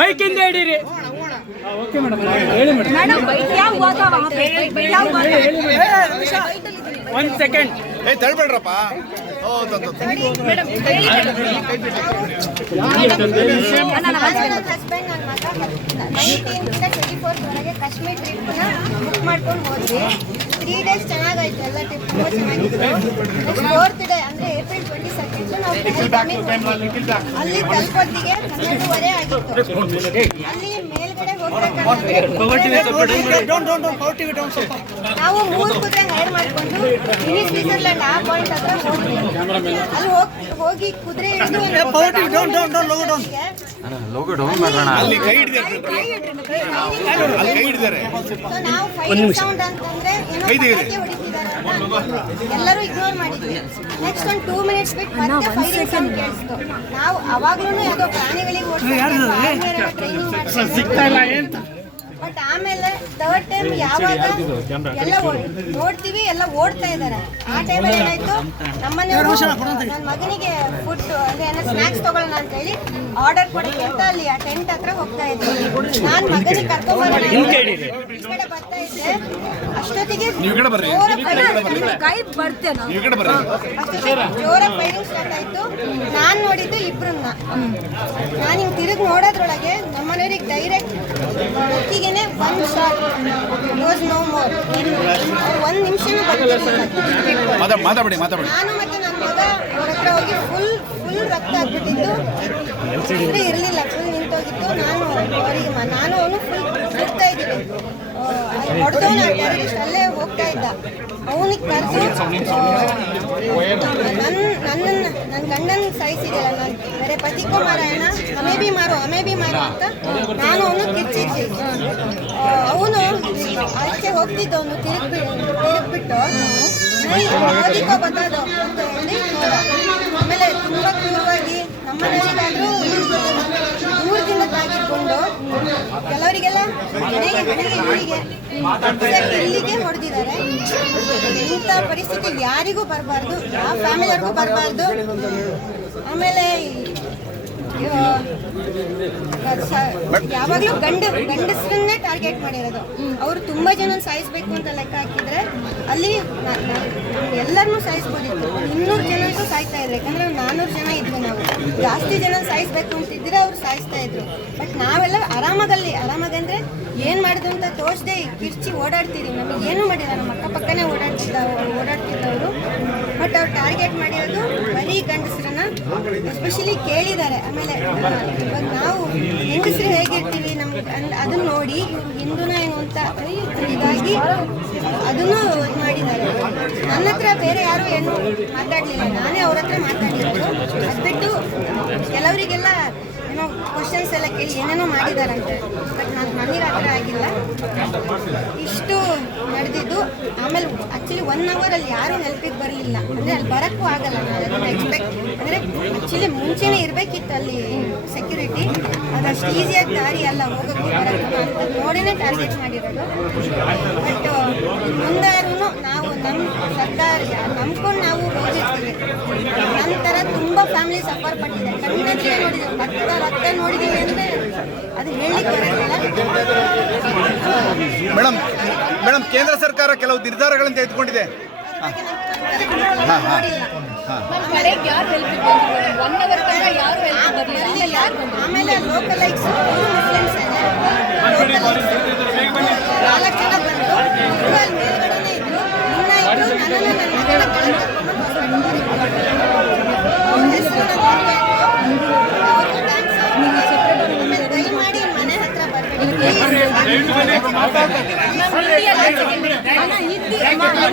Bike ಹಿಂದೆ ಹಿಡೀರಿ. Okay madam. ಹೇಳಿ madam. Second. ಏ ತಳ್ಬೇಡ್ರಪ್ಪ. ಟ್ರಿಪ್ನ ಬುಕ್ ಮಾಡ್ಕೊಂಡು ಹೋದ್ವಿ. ತ್ರೀ ಡೇಸ್ ಚೆನ್ನಾಗಾಯ್ತು ಎಲ್ಲ ಟ್ರಿಪ್ ತುಂಬ ಚೆನ್ನಾಗಿತ್ತು. ಫೋರ್ತ್ ಡೇ ಅಂದರೆ ಏಪ್ರಿಲ್ ಟ್ವೆಂಟಿ ಸೆಕೆಂಡ್ ನಾವು ಅಲ್ಲಿ ತಲುಪೋತ್ತಿಗೆ ಆಗಿತ್ತು. ಅಲ್ಲಿ ಮೇಲ್ಗಡೆ ಹೋಗ್ಬೇಕಂದ್ರೆ ನಾವು ಮೂರು ಕುದುರೆ ಹೈರ್ ಮಾಡ್ಕೊಂಡು ಮಿನಿ ಸ್ವಿಟ್ಜರ್ಲ್ಯಾಂಡ್ ಆ ಪಾಯಿಂಟ್ ಹತ್ರ ಹೋದ್ವಿ ಅಲ್ಲಿ ಹೋಗಿ ಹೋಗಿ ಕುದುರೆ ಹಿಡಿದು ಅಲ್ಲಿ ಕೈ ಹಿಡಿದಾರೆ ಅಲ್ಲಿ ಕೈ ಹಿಡಿದಾರೆ ನಾವು ಫೈರ್ ಸೌಂಡ್ ಅಂತಂದ್ರೆ ಏನೋ ಕೈ ತೆಗೀರಿ. ಪಟಾಕಿ ಹೊಡಿತಿದ್ದಾರೆ ಎಲ್ಲರೂ ಇಗ್ನೋರ್ ಮಾಡಿದ್ವಿ. ನೆಕ್ಸ್ಟ್ ಒಂದು ಟೂ ಮಿನಿಟ್ಸ್ ಬಿಟ್ಟು ಮತ್ತೆ ಫೈರಿಂಗ್ ಸೌಂಡ್ ಕೇಳಿಸ್ತು. ನಾವು ಅವಾಗ್ಲೂ ಯಾವುದೋ ಪ್ರಾಣಿಗಳಿಗೆ ಟ್ರೈನಿಂಗ್ ಮಾಡ್ತೀವಿ ಬಟ್ ಆಮೇಲೆ ಥರ್ಡ್ ಟೈಮ್ ಯಾವಾಗ ಎಲ್ಲ ನೋಡ್ತೀವಿ ಎಲ್ಲ ಓಡ್ತಾ ಇದ್ದಾರೆ. ಆ ಟೈಮಲ್ಲಿ ಏನಾಯ್ತು? ನಮ್ಮನೆಯವರು ನನ್ನ ಮಗನಿಗೆ ಫುಡ್ ಅಂದ್ರೆ ಏನೋ ಸ್ನಾಕ್ಸ್ ತಗೊಳ್ಳೋಣ ಅಂತ ಹೇಳಿ ಆರ್ಡರ್ ಕೊಡಕ್ಕೆ ಅಂತ ಅಲ್ಲಿ ಆ ಟೆಂಟ್ ಹತ್ರ ಹೋಗ್ತಾ ಇದ್ದೆ. ನಾನು ಮಗನಿಗೆ ಕರ್ಕೊಂಡ್ಬರೋಣ ಈ ಕಡೆ ಬರ್ತಾ ಇದ್ದೆ. ಅಷ್ಟೊತ್ತಿಗೆ. ಕೈ ಅಷ್ಟೊತ್ತಿಗೆ ಜೋರ ಫೈರಿಂಗ್ ಸ್ಟಾರ್ಟ್ ಆಯ್ತು. ನಾನು ನೋಡಿದ್ದು ಇಬ್ಬರನ್ನ ನಾನು ಹಿಂಗೆ ತಿರುಗಿ ನೋಡೋದ್ರೊಳಗೆ ನಮ್ಮನೆಯವ್ರಿಗೆ direct ಒತ್ತಿಗೆನೆ one shot was no more ಒಂದು ನಿಮಿಷನೂ ಮಾತಾಡಿ ಮಾತಾಡಿ ನಾನು ಮತ್ತೆ ನನ್ನ ಮಗ ಅವ್ರ ಹತ್ರ ಹೋಗಿ ಫುಲ್ ಫುಲ್ ರಕ್ತ ಆಗ್ಬಿಟ್ಟಿದ್ದು ಇಬ್ಬರು ಇರಲಿಲ್ಲ ಫುಲ್ ನಿಂತೋಗಿತ್ತು. ನಾನು ಅವರಿಗೆ ನಾನು ಅವನು ಫುಲ್ ಹೋಗ್ತಾ ಇದ್ದೀನಿ. ಹೊಡೆದವನು ಅಲ್ಲೇ ಹೋಗ್ತಾ ಇದ್ದ. ಅವನಿಗೆ ಕರೆದು ನನ್ನ ನನ್ನನ್ನು ನನ್ನ ಗಂಡನ ಸಾಯಿಸಿದೆಯಲ್ಲ ನಾನು ಬೇರೆ ಪತಿಕೋ ಮಾರಾಯಣ ಹಮೆ ಬಿ ಮಾರು, ಅಮೆ ಬಿ ಮಾರು ಅಂತ ನಾನು ಅವನು ಕಿಚ್ಚಿದ್ದೆ ಅವನು ಆಚೆ ಹೋಗ್ತಿದ್ದವನು ತಿರುಗ್ಬಿ, ತಿರುಗ್ಬಿಟ್ಟು ನೈ ಮೋದಿಕೋ ಬತ್ತದು ಅಂತ ಹೇಳಿ. ಆಮೇಲೆ ತುಂಬ ಕ್ರೂರವಾಗಿ ನಮ್ಮನೆಯಲ್ಲಾದರೂ ದೂರದಿಂದ ಇಲ್ಲಿಗೆ ಹೊಡೆದಿದ್ದಾರೆ ಇಂಥ ಪರಿಸ್ಥಿತಿ ಯಾರಿಗೂ ಬರಬಾರ್ದು ಯಾವ ಫ್ಯಾಮಿಲಿಯವ್ರಿಗೂ ಬರಬಾರ್ದು. ಆಮೇಲೆ ಯಾವಾಗ್ಲೂ ಗಂಡ, ಗಂಡಸರನ್ನೇ ಟಾರ್ಗೆಟ್ ಮಾಡಿರೋದು. ಅವರು ತುಂಬಾ ಜನ ಸಾಯಿಸ್ಬೇಕು ಅಂತ ಲೆಕ್ಕ ಹಾಕಿದ್ರೆ ಅಲ್ಲಿ ಎಲ್ಲರನ್ನೂ ಸಾಯಿಸ್ಬೋದಿತ್ತು. ಇನ್ನೂರು ಜನಕ್ಕೂ ಸಾಯ್ತಾ ಇಲ್ಲ. ಯಾಕಂದ್ರೆ ನಾನ್ನೂರು ಜನ ಜಾಸ್ತಿ ಜನ ಸಾಯಿಸ್ಬೇಕು ಅಂತಿದ್ರೆ ಅವ್ರು ಸಾಯಿಸ್ತಾ ಇದ್ರು. ಬಟ್ ನಾವೆಲ್ಲ ಆರಾಮಾಗಲ್ಲಿ ಆರಾಮಾಗಂದ್ರೆ ಏನ್ ಮಾಡಿದ್ರು ಅಂತ ತೋಚದೆ ಕಿರ್ಚಿ ಓಡಾಡ್ತೀರಿ ನಮಗೆ ಏನು ಮಾಡಿಲ್ಲ. ನಮ್ಮ ಅಕ್ಕಪಕ್ಕನೇ ಓಡಾಡ್ತಿದ್ದ, ಓಡಾಡ್ತಿದ್ದವರು. ಬಟ್ ಅವ್ರು ಟಾರ್ಗೆಟ್ ಮಾಡಿರೋದು ಬರೀ ಗಂಡಸ್ರನ್ನ ಎಸ್ಪೆಷಲಿ ಕೇಳಿದ್ದಾರೆ. ಆಮೇಲೆ, ಇವಾಗ ನಾವು ಹೆಂಗಸರು ಹೇಗಿರ್ತೀವಿ ನಮ್ಗೆ ಅದನ್ನ ನೋಡಿ ಹಿಂದೂನ ಏನು ಅಂತ ಇದಾಗಿ ಅದನ್ನು ಇದು ಮಾಡಿದ್ದಾರೆ. ನನ್ನ ಹತ್ರ ಬೇರೆ ಯಾರು ಏನು ಮಾತಾಡಲಿಲ್ಲ. ನಾನೇ ಅವ್ರ ಹತ್ರ ಮಾತಾಡಿರೋದು ಅದು ಬಿಟ್ಟು ಕೆಲವರಿಗೆಲ್ಲ ಏನೋ ಕ್ವಶನ್ಸ್ ಎಲ್ಲ ಕೇಳಿ ಏನೇನೋ ಮಾಡಿದಾರಂತೆ ಬಟ್ ನಾನು ನನಗೆ ಹತ್ರ ಆಗಿಲ್ಲ. ಇಷ್ಟು ಆಮೇಲೆ ಆ್ಯಕ್ಚುಲಿ ಒನ್ ಅವರಲ್ಲಿ ಯಾರೂ ಹೆಲ್ಪಿಗೆ ಬರಲಿಲ್ಲ. ಅಂದರೆ ಅಲ್ಲಿ ಬರೋಕ್ಕೂ ಆಗಲ್ಲ ನಾನು ಎಕ್ಸ್ಪೆಕ್ಟ್ ಅಂದರೆ ಆ್ಯಕ್ಚುಲಿ ಮುಂಚೆನೇ ಇರಬೇಕಿತ್ತು ಅಲ್ಲಿ ಸೆಕ್ಯೂರಿಟಿ ಅದಷ್ಟು ಈಸಿಯಾಗಿ ದಾರಿ ಅಲ್ಲ, ಹೋಗೋಕ್ಕೂ ಬರೋಕ್ಕೂ ಅಂತ ನೋಡಿನೇ ಟಾರ್ಗೆಟ್ ಮಾಡಿರೋದು. ಬಟ್ ಮುಂದಾದ್ರೂ ನಾವು ನಮ್ಮ ಸರ್ಕಾರ ನಂಬ್ಕೊಂಡು ನಾವು ಹೋಗಿರ್ತೀವಿ. ನಂತರ ತುಂಬ ಫ್ಯಾಮಿಲಿ ಸಫರ್ ಪಟ್ಟಿದೆ. ಕಣ್ಣಿನ ನೋಡಿದ್ದೀವಿ ರಕ್ತ ರಕ್ತ ನೋಡಿದ್ದೀವಿ ಅಂದರೆ ಅದು ಹೇಳಲಿಕ್ಕೆ ಬರೋದಿಲ್ಲ. ಮೇಡಮ್ ಮೇಡಮ್ ಕೇಂದ್ರ ಸರ್ಕಾರ ಕೆಲವು ನಿರ್ಧಾರಗಳನ್ನು ತೆಗೆದುಕೊಂಡಿದೆ. ಯಾಕಂದ್ರೆ ರೈಟ್ ಬನ್ನಿ ಬಂತು